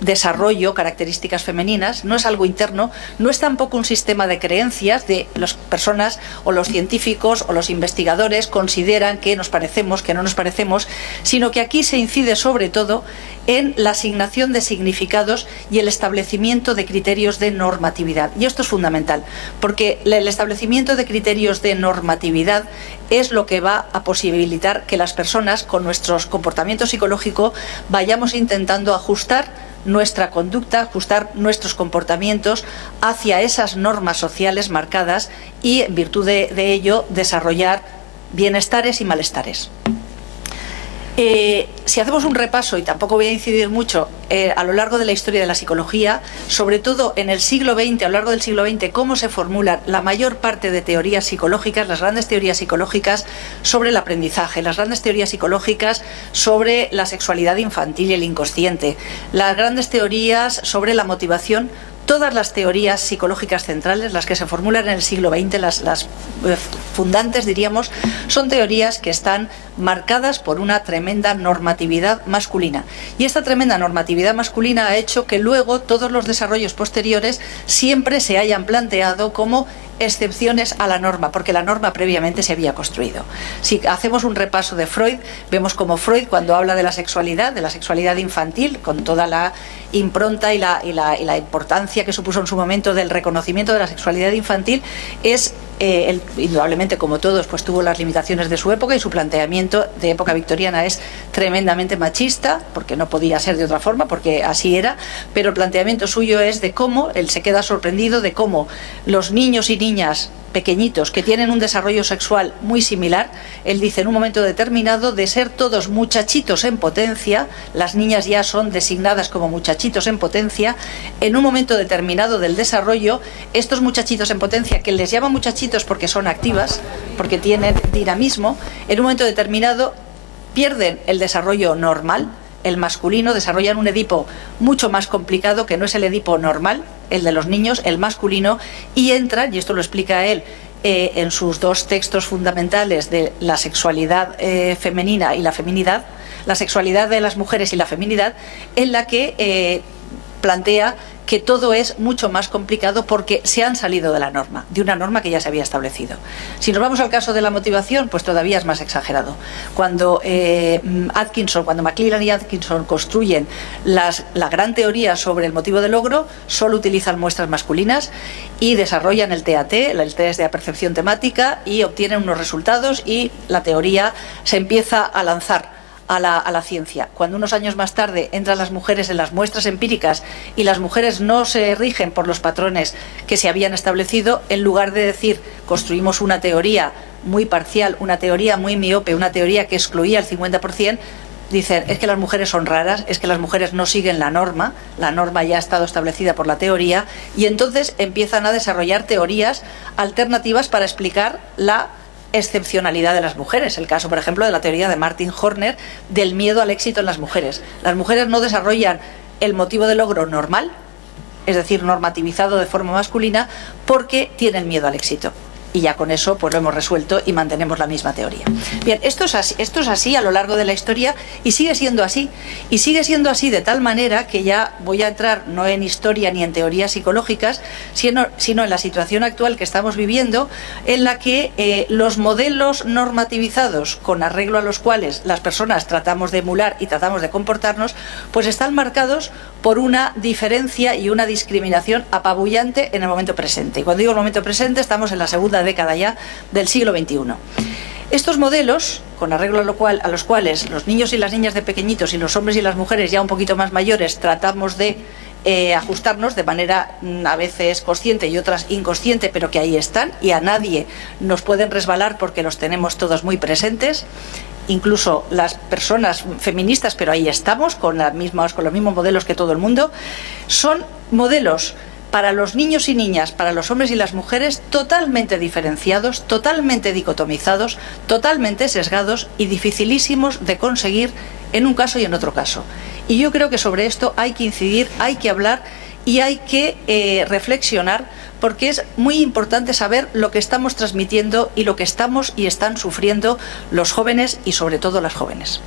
desarrollo características femeninas. No es algo interno, no es tampoco un sistema de creencias de las personas o los científicos o los investigadores consideran que nos parecemos, que no nos parecemos, sino que aquí se incide sobre todo en la asignación de significados y el establecimiento de criterios de normatividad. Y esto es fundamental, porque el establecimiento de criterios de normatividad es lo que va a posibilitar que las personas, con nuestro comportamiento psicológico, vayamos intentando ajustar nuestra conducta, ajustar nuestros comportamientos hacia esas normas sociales marcadas y, en virtud de ello, desarrollar bienestares y malestares. Si hacemos un repaso, y tampoco voy a incidir mucho, a lo largo de la historia de la psicología, sobre todo en el siglo XX, a lo largo del siglo XX, cómo se formulan la mayor parte de teorías psicológicas, las grandes teorías psicológicas sobre el aprendizaje, las grandes teorías psicológicas sobre la sexualidad infantil y el inconsciente, las grandes teorías sobre la motivación. Todas las teorías psicológicas centrales, las que se formulan en el siglo XX, las fundantes, diríamos, son teorías que están marcadas por una tremenda normatividad masculina. Y esta tremenda normatividad masculina ha hecho que luego todos los desarrollos posteriores siempre se hayan planteado como excepciones a la norma, porque la norma previamente se había construido. Si hacemos un repaso de Freud, vemos como Freud, cuando habla de la sexualidad infantil, con toda la impronta y la importancia que supuso en su momento del reconocimiento de la sexualidad infantil, es él, indudablemente, como todos, pues tuvo las limitaciones de su época, y su planteamiento de época victoriana es tremendamente machista, porque no podía ser de otra forma, porque así era, pero el planteamiento suyo es de cómo él se queda sorprendido de cómo los niños y niñas pequeñitos que tienen un desarrollo sexual muy similar, él dice en un momento determinado, de ser todos muchachitos en potencia, las niñas ya son designadas como muchachitos en potencia, en un momento determinado del desarrollo, estos muchachitos en potencia, que les llaman muchachitos porque son activas, porque tienen dinamismo, en un momento determinado pierden el desarrollo normal, el masculino, desarrollan un Edipo mucho más complicado, que no es el Edipo normal, el de los niños, el masculino, y entran, y esto lo explica él en sus dos textos fundamentales de la sexualidad femenina y la feminidad, la sexualidad de las mujeres y la feminidad, en la que plantea que todo es mucho más complicado porque se han salido de la norma, de una norma que ya se había establecido. Si nos vamos al caso de la motivación, pues todavía es más exagerado. Cuando Maclellan y Atkinson construyen la gran teoría sobre el motivo de logro, solo utilizan muestras masculinas y desarrollan el TAT, el test de percepción temática, y obtienen unos resultados y la teoría se empieza a lanzar a la ciencia. Cuando unos años más tarde entran las mujeres en las muestras empíricas y las mujeres no se rigen por los patrones que se habían establecido, en lugar de decir construimos una teoría muy parcial, una teoría muy miope, una teoría que excluía el 50%, dicen es que las mujeres son raras, es que las mujeres no siguen la norma ya ha estado establecida por la teoría, y entonces empiezan a desarrollar teorías alternativas para explicar la excepcionalidad de las mujeres. El caso, por ejemplo, de la teoría de Martin Horner del miedo al éxito en las mujeres. Las mujeres no desarrollan el motivo de logro normal, es decir, normativizado de forma masculina, porque tienen miedo al éxito. Y ya con eso pues lo hemos resuelto y mantenemos la misma teoría. Bien, esto es así a lo largo de la historia y sigue siendo así. Y sigue siendo así de tal manera que ya voy a entrar no en historia ni en teorías psicológicas, sino en la situación actual que estamos viviendo, en la que los modelos normativizados con arreglo a los cuales las personas tratamos de emular y tratamos de comportarnos, pues están marcados por una diferencia y una discriminación apabullante en el momento presente. Y cuando digo el momento presente, estamos en la segunda década ya del siglo XXI. Estos modelos, con arreglo a los cuales los niños y las niñas de pequeñitos y los hombres y las mujeres ya un poquito más mayores tratamos de ajustarnos de manera a veces consciente y otras inconsciente, pero que ahí están y a nadie nos pueden resbalar porque los tenemos todos muy presentes, incluso las personas feministas, pero ahí estamos con los mismos modelos que todo el mundo. Son modelos para los niños y niñas, para los hombres y las mujeres, totalmente diferenciados, totalmente dicotomizados, totalmente sesgados y dificilísimos de conseguir en un caso y en otro caso. Y yo creo que sobre esto hay que incidir, hay que hablar y hay que reflexionar, porque es muy importante saber lo que estamos transmitiendo y lo que estamos y están sufriendo los jóvenes y sobre todo las jóvenes.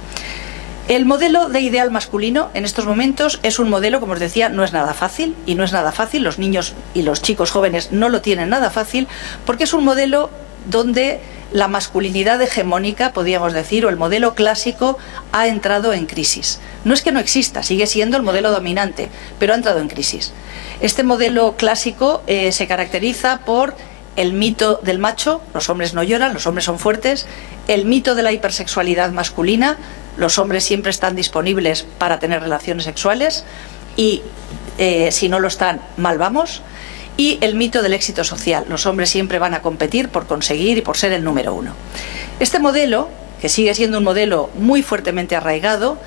El modelo de ideal masculino en estos momentos es un modelo, como os decía, no es nada fácil, y no es nada fácil, los niños y los chicos jóvenes no lo tienen nada fácil, porque es un modelo donde la masculinidad hegemónica, podríamos decir, o el modelo clásico ha entrado en crisis. No es que no exista, sigue siendo el modelo dominante, pero ha entrado en crisis. Este modelo clásico se caracteriza por el mito del macho, los hombres no lloran, los hombres son fuertes, el mito de la hipersexualidad masculina, los hombres siempre están disponibles para tener relaciones sexuales y si no lo están, mal vamos, y el mito del éxito social, los hombres siempre van a competir por conseguir y por ser el número uno. Este modelo, que sigue siendo un modelo muy fuertemente arraigado,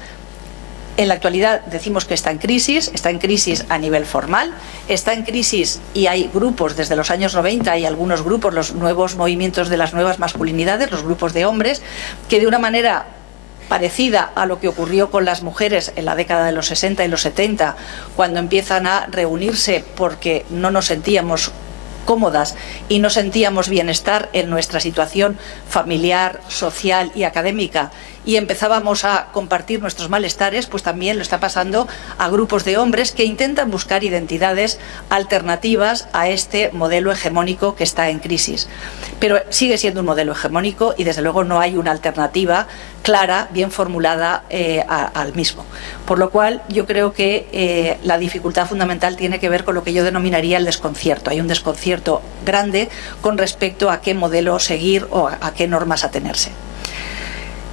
en la actualidad decimos que está en crisis a nivel formal, está en crisis y hay grupos desde los años 90, hay algunos grupos, los nuevos movimientos de las nuevas masculinidades, los grupos de hombres, que de una manera parecida a lo que ocurrió con las mujeres en la década de los 60 y los 70, cuando empiezan a reunirse porque no nos sentíamos cómodas y no sentíamos bienestar en nuestra situación familiar, social y académica, y empezábamos a compartir nuestros malestares, pues también lo está pasando a grupos de hombres que intentan buscar identidades alternativas a este modelo hegemónico que está en crisis. Pero sigue siendo un modelo hegemónico y desde luego no hay una alternativa clara, bien formulada al mismo. Por lo cual yo creo que la dificultad fundamental tiene que ver con lo que yo denominaría el desconcierto. Hay un desconcierto grande con respecto a qué modelo seguir o a qué normas atenerse.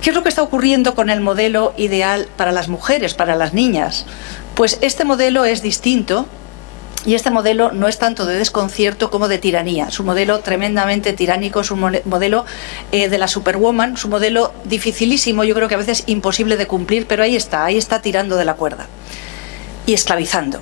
¿Qué es lo que está ocurriendo con el modelo ideal para las mujeres, para las niñas? Pues este modelo es distinto Y este modelo no es tanto de desconcierto como de tiranía. Es un modelo tremendamente tiránico, es un modelo de la Superwoman, es un modelo dificilísimo, yo creo que a veces imposible de cumplir, pero ahí está tirando de la cuerda y esclavizando.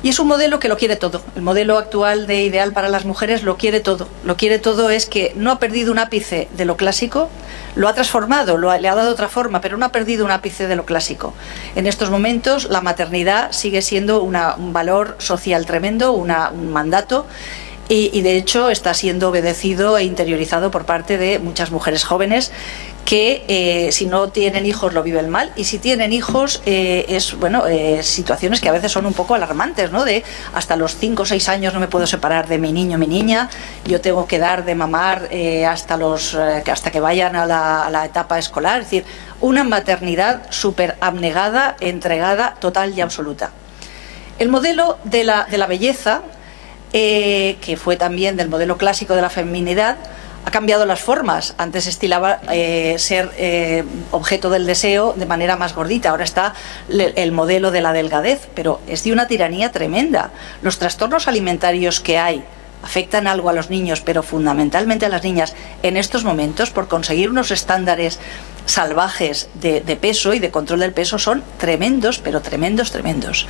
Y es un modelo que lo quiere todo. El modelo actual de ideal para las mujeres lo quiere todo. Lo quiere todo es que no ha perdido un ápice de lo clásico, lo ha transformado, le ha dado otra forma, pero no ha perdido un ápice de lo clásico. En estos momentos la maternidad sigue siendo un valor social tremendo, un mandato, y de hecho está siendo obedecido e interiorizado por parte de muchas mujeres jóvenes que si no tienen hijos lo viven mal, y si tienen hijos situaciones que a veces son un poco alarmantes, ¿no? De hasta los 5 o 6 años no me puedo separar de mi niño o mi niña, yo tengo que dar de mamar hasta que vayan a la etapa escolar. Es decir, una maternidad súper abnegada, entregada, total y absoluta. El modelo de la belleza, que fue también del modelo clásico de la feminidad, ha cambiado las formas. Antes estilaba ser objeto del deseo de manera más gordita. Ahora está el modelo de la delgadez, pero es de una tiranía tremenda. Los trastornos alimentarios que hay afectan algo a los niños, pero fundamentalmente a las niñas en estos momentos, por conseguir unos estándares salvajes de peso y de control del peso, son tremendos, pero tremendos, tremendos.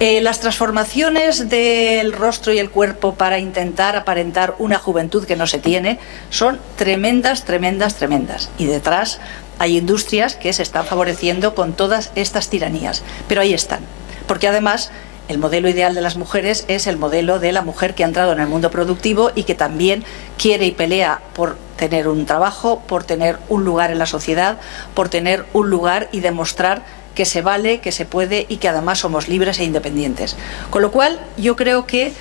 Las transformaciones del rostro y el cuerpo para intentar aparentar una juventud que no se tiene son tremendas, tremendas, tremendas. Y detrás hay industrias que se están favoreciendo con todas estas tiranías. Pero ahí están. Porque además el modelo ideal de las mujeres es el modelo de la mujer que ha entrado en el mundo productivo y que también quiere y pelea por tener un trabajo, por tener un lugar en la sociedad, por tener un lugar y demostrar que se vale, que se puede y que además somos libres e independientes. Con lo cual yo creo que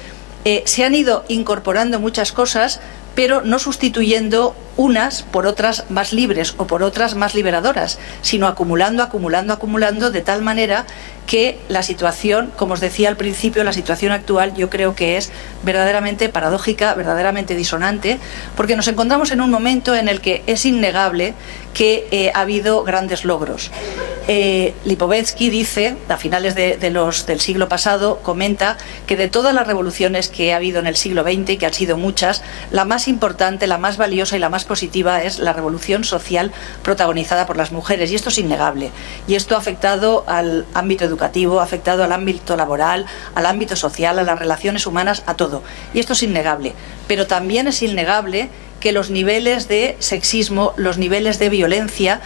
se han ido incorporando muchas cosas, pero no sustituyendo unas por otras más libres o por otras más liberadoras, sino acumulando, acumulando, acumulando, de tal manera que la situación, como os decía al principio, la situación actual yo creo que es verdaderamente paradójica, verdaderamente disonante, porque nos encontramos en un momento en el que es innegable que ha habido grandes logros. Lipovetsky dice, a finales del siglo pasado, comenta que de todas las revoluciones que ha habido en el siglo XX, y que han sido muchas, la más importante, la más valiosa y la más positiva es la revolución social protagonizada por las mujeres, y esto es innegable. Y esto ha afectado al ámbito educativo, ha afectado al ámbito laboral, al ámbito social, a las relaciones humanas, a todo. Y esto es innegable. Pero también es innegable que los niveles de sexismo, los niveles de violencia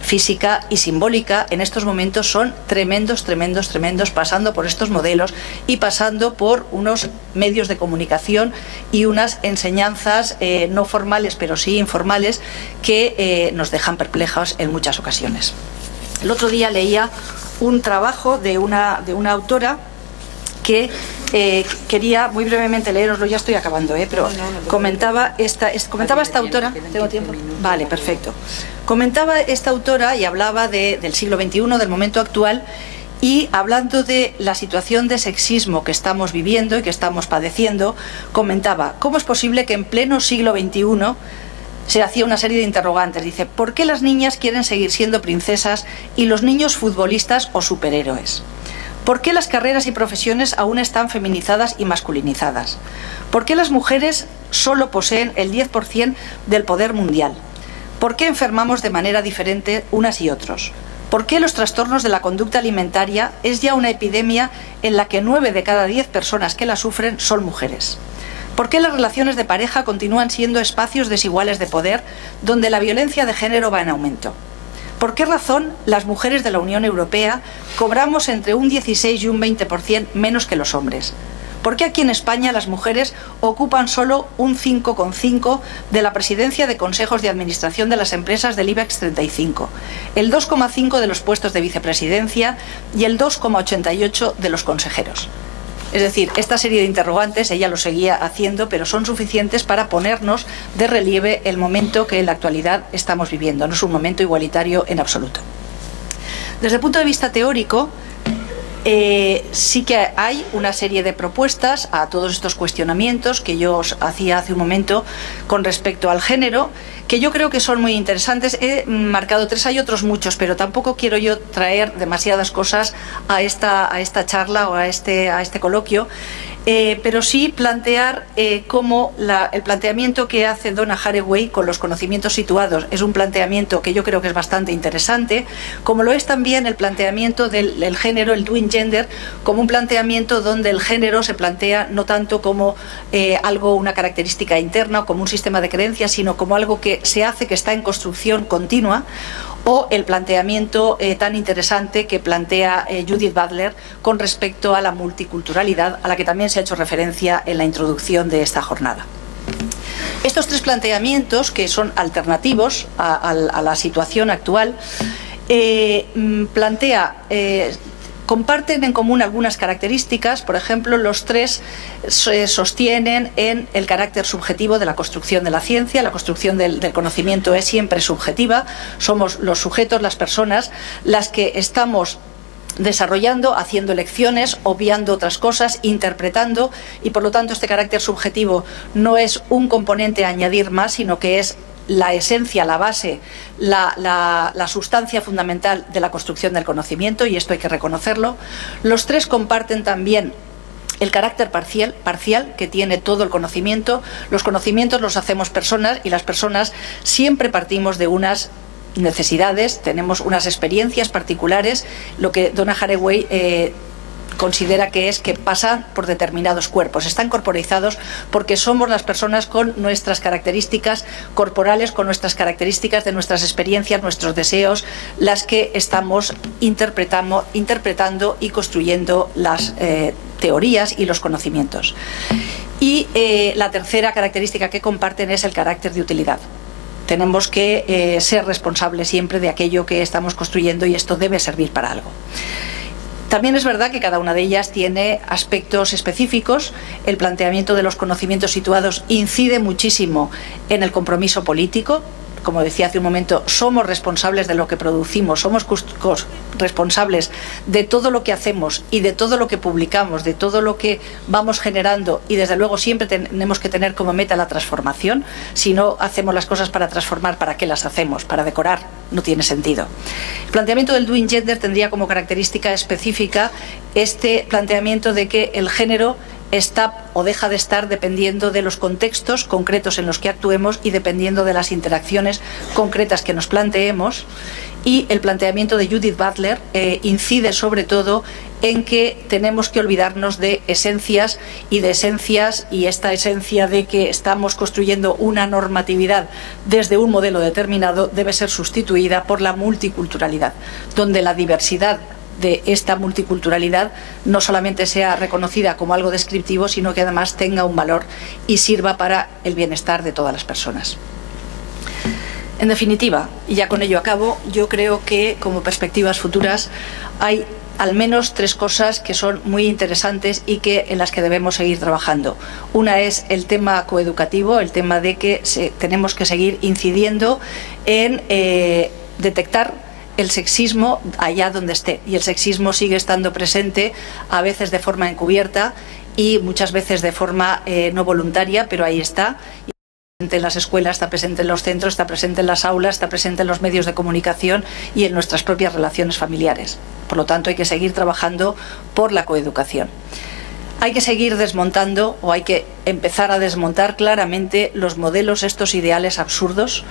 física y simbólica en estos momentos son tremendos, tremendos, tremendos, pasando por estos modelos y pasando por unos medios de comunicación y unas enseñanzas no formales, pero sí informales, que nos dejan perplejos en muchas ocasiones. El otro día leía un trabajo de una autora que quería muy brevemente leeroslo, ya estoy acabando, pero comentaba esta autora. ¿Tengo tiempo? Vale, perfecto. Comentaba esta autora y hablaba del siglo XXI, del momento actual, y hablando de la situación de sexismo que estamos viviendo y que estamos padeciendo, comentaba: ¿cómo es posible que en pleno siglo XXI se hacía una serie de interrogantes? Dice: ¿por qué las niñas quieren seguir siendo princesas y los niños futbolistas o superhéroes? ¿Por qué las carreras y profesiones aún están feminizadas y masculinizadas? ¿Por qué las mujeres solo poseen el 10% del poder mundial? ¿Por qué enfermamos de manera diferente unas y otros? ¿Por qué los trastornos de la conducta alimentaria es ya una epidemia en la que 9 de cada 10 personas que la sufren son mujeres? ¿Por qué las relaciones de pareja continúan siendo espacios desiguales de poder donde la violencia de género va en aumento? ¿Por qué razón las mujeres de la Unión Europea cobramos entre un 16 y un 20% menos que los hombres? ¿Por qué aquí en España las mujeres ocupan solo un 5,5% de la presidencia de consejos de administración de las empresas del IBEX 35, el 2,5% de los puestos de vicepresidencia y el 2,88% de los consejeros? Es decir, esta serie de interrogantes ella lo seguía haciendo, pero son suficientes para ponernos de relieve el momento que en la actualidad estamos viviendo. No es un momento igualitario en absoluto. Desde el punto de vista teórico, sí que hay una serie de propuestas a todos estos cuestionamientos que yo os hacía hace un momento con respecto al género, que yo creo que son muy interesantes. He marcado 3, hay otros muchos, pero tampoco quiero yo traer demasiadas cosas a esta charla o a este coloquio. pero sí plantear cómo el planteamiento que hace Donna Haraway con los conocimientos situados es un planteamiento que yo creo que es bastante interesante, como lo es también el planteamiento del género, el Doing Gender, como un planteamiento donde el género se plantea no tanto como algo, una característica interna o como un sistema de creencias, sino como algo que se hace, que está en construcción continua, o el planteamiento tan interesante que plantea Judith Butler con respecto a la multiculturalidad, a la que también se ha hecho referencia en la introducción de esta jornada. Estos tres planteamientos, que son alternativos a la situación actual, comparten en común algunas características. Por ejemplo, los tres se sostienen en el carácter subjetivo de la construcción de la ciencia. La construcción del conocimiento es siempre subjetiva. Somos los sujetos, las personas, las que estamos desarrollando, haciendo elecciones, obviando otras cosas, interpretando, y por lo tanto este carácter subjetivo no es un componente a añadir más, sino que es la esencia, la base, la sustancia fundamental de la construcción del conocimiento, y esto hay que reconocerlo. Los tres comparten también el carácter parcial que tiene todo el conocimiento. Los conocimientos los hacemos personas, y las personas siempre partimos de unas necesidades, tenemos unas experiencias particulares, lo que Donna Haraway considera que pasan por determinados cuerpos, están corporizados porque somos las personas con nuestras características corporales, con nuestras características de nuestras experiencias, nuestros deseos, las que estamos interpretando y construyendo las teorías y los conocimientos. Y la tercera característica que comparten es el carácter de utilidad. Tenemos que ser responsables siempre de aquello que estamos construyendo, y esto debe servir para algo. También es verdad que cada una de ellas tiene aspectos específicos. El planteamiento de los conocimientos situados incide muchísimo en el compromiso político. Como decía hace un momento, somos responsables de lo que producimos, somos responsables de todo lo que hacemos y de todo lo que publicamos, de todo lo que vamos generando, y desde luego siempre tenemos que tener como meta la transformación. Si no hacemos las cosas para transformar, ¿para qué las hacemos? Para decorar no tiene sentido. El planteamiento del Doing Gender tendría como característica específica este planteamiento de que el género está o deja de estar dependiendo de los contextos concretos en los que actuemos y dependiendo de las interacciones concretas que nos planteemos. Y el planteamiento de Judith Butler incide sobre todo en que tenemos que olvidarnos de esencias, y esta esencia de que estamos construyendo una normatividad desde un modelo determinado debe ser sustituida por la multiculturalidad, donde la diversidad de esta multiculturalidad no solamente sea reconocida como algo descriptivo, sino que además tenga un valor y sirva para el bienestar de todas las personas. En definitiva, y ya con ello acabo, yo creo que como perspectivas futuras hay al menos tres cosas que son muy interesantes y en las que debemos seguir trabajando. Una es el tema coeducativo, el tema de que tenemos que seguir incidiendo en detectar el sexismo allá donde esté, y el sexismo sigue estando presente, a veces de forma encubierta y muchas veces de forma no voluntaria, pero ahí está. Está presente en las escuelas, está presente en los centros, está presente en las aulas, está presente en los medios de comunicación y en nuestras propias relaciones familiares. Por lo tanto, hay que seguir trabajando por la coeducación. Hay que seguir desmontando, o hay que empezar a desmontar claramente los modelos, estos ideales absurdos,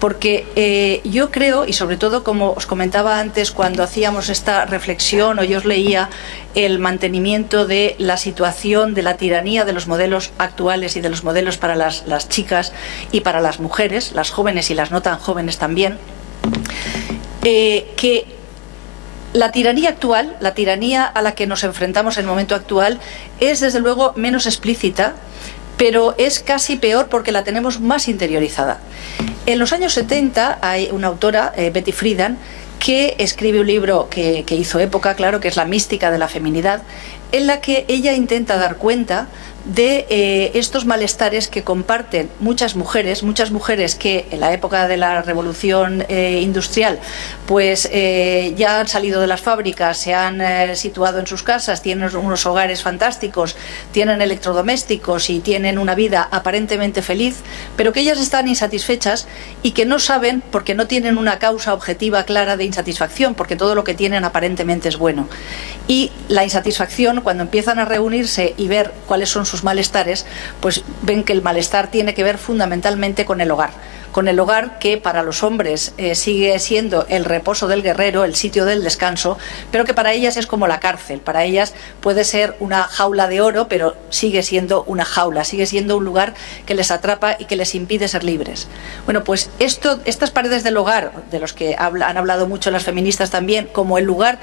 porque yo creo, y sobre todo como os comentaba antes cuando hacíamos esta reflexión o yo os leía el mantenimiento de la situación de la tiranía de los modelos actuales y de los modelos para las chicas y para las mujeres, las jóvenes y las no tan jóvenes también, que la tiranía actual, la tiranía a la que nos enfrentamos en el momento actual, es desde luego menos explícita, pero es casi peor porque la tenemos más interiorizada. En los años 70 hay una autora, Betty Friedan, que escribe un libro que hizo época, claro, que es La mística de la feminidad, en la que ella intenta dar cuenta de estos malestares que comparten muchas mujeres que en la época de la revolución industrial pues ya han salido de las fábricas, se han situado en sus casas, tienen unos hogares fantásticos, tienen electrodomésticos y tienen una vida aparentemente feliz, pero que ellas están insatisfechas y que no saben, porque no tienen una causa objetiva clara de insatisfacción, porque todo lo que tienen aparentemente es bueno. Y la insatisfacción reflexión, cuando empiezan a reunirse y ver cuáles son sus malestares, pues ven que el malestar tiene que ver fundamentalmente con el hogar. Con el hogar, que para los hombres sigue siendo el reposo del guerrero, el sitio del descanso, pero que para ellas es como la cárcel. Para ellas puede ser una jaula de oro, pero sigue siendo una jaula, sigue siendo un lugar que les atrapa y que les impide ser libres. Bueno, pues estas paredes del hogar, de los que han hablado mucho las feministas también, como el lugar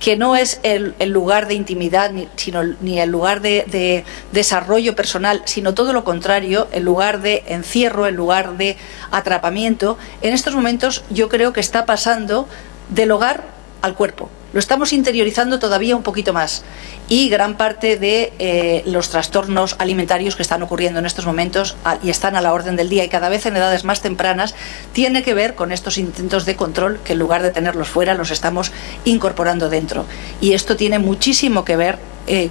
que no es el lugar de intimidad ni el lugar de desarrollo personal, sino todo lo contrario, el lugar de encierro, el lugar de atrapamiento, en estos momentos yo creo que está pasando del hogar al cuerpo. Lo estamos interiorizando todavía un poquito más, y gran parte de los trastornos alimentarios que están ocurriendo en estos momentos y están a la orden del día y cada vez en edades más tempranas, tiene que ver con estos intentos de control que en lugar de tenerlos fuera los estamos incorporando dentro. Y esto tiene muchísimo que ver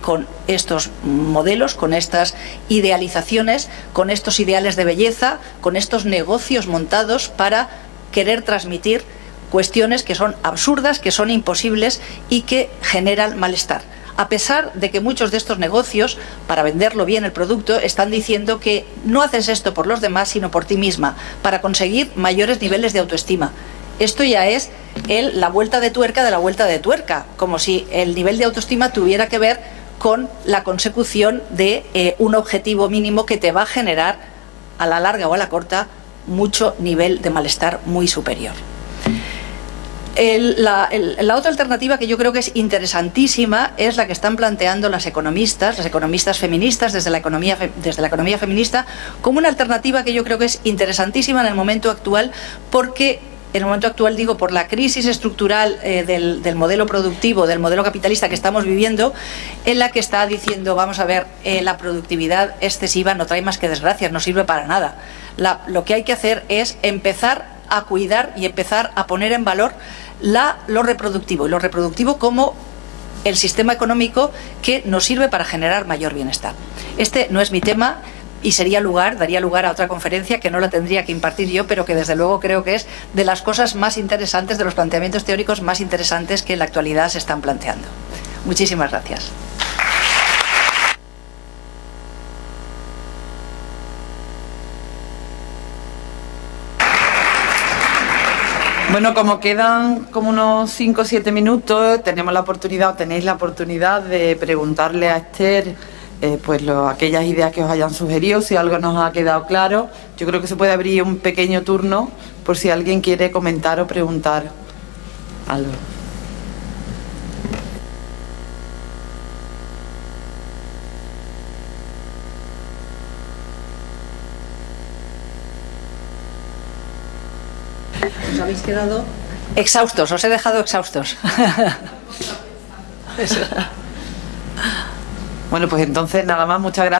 con estos modelos, con estas idealizaciones, con estos ideales de belleza, con estos negocios montados para querer transmitir cuestiones que son absurdas, que son imposibles y que generan malestar. A pesar de que muchos de estos negocios, para venderlo bien el producto, están diciendo que no haces esto por los demás, sino por ti misma, para conseguir mayores niveles de autoestima. Esto ya es la vuelta de tuerca de la vuelta de tuerca, como si el nivel de autoestima tuviera que ver con la consecución de un objetivo mínimo que te va a generar, a la larga o a la corta, mucho nivel de malestar muy superior. La otra alternativa que yo creo que es interesantísima es la que están planteando las economistas feministas desde la economía feminista, como una alternativa que yo creo que es interesantísima en el momento actual, porque en el momento actual digo por la crisis estructural del modelo productivo, del modelo capitalista que estamos viviendo, en la que está diciendo, vamos a ver, la productividad excesiva no trae más que desgracias, no sirve para nada. Lo que hay que hacer es empezar a cuidar y empezar a poner en valor lo reproductivo, y lo reproductivo como el sistema económico que nos sirve para generar mayor bienestar. Este no es mi tema y daría lugar a otra conferencia que no la tendría que impartir yo, pero que desde luego creo que es de las cosas más interesantes, de los planteamientos teóricos más interesantes que en la actualidad se están planteando. Muchísimas gracias. Bueno, como quedan como unos 5 o 7 minutos, tenéis la oportunidad de preguntarle a Esther aquellas ideas que os hayan sugerido, si algo nos ha quedado claro. Yo creo que se puede abrir un pequeño turno por si alguien quiere comentar o preguntar algo. Os habéis quedado exhaustos, os he dejado exhaustos. Bueno, pues entonces nada más, muchas gracias.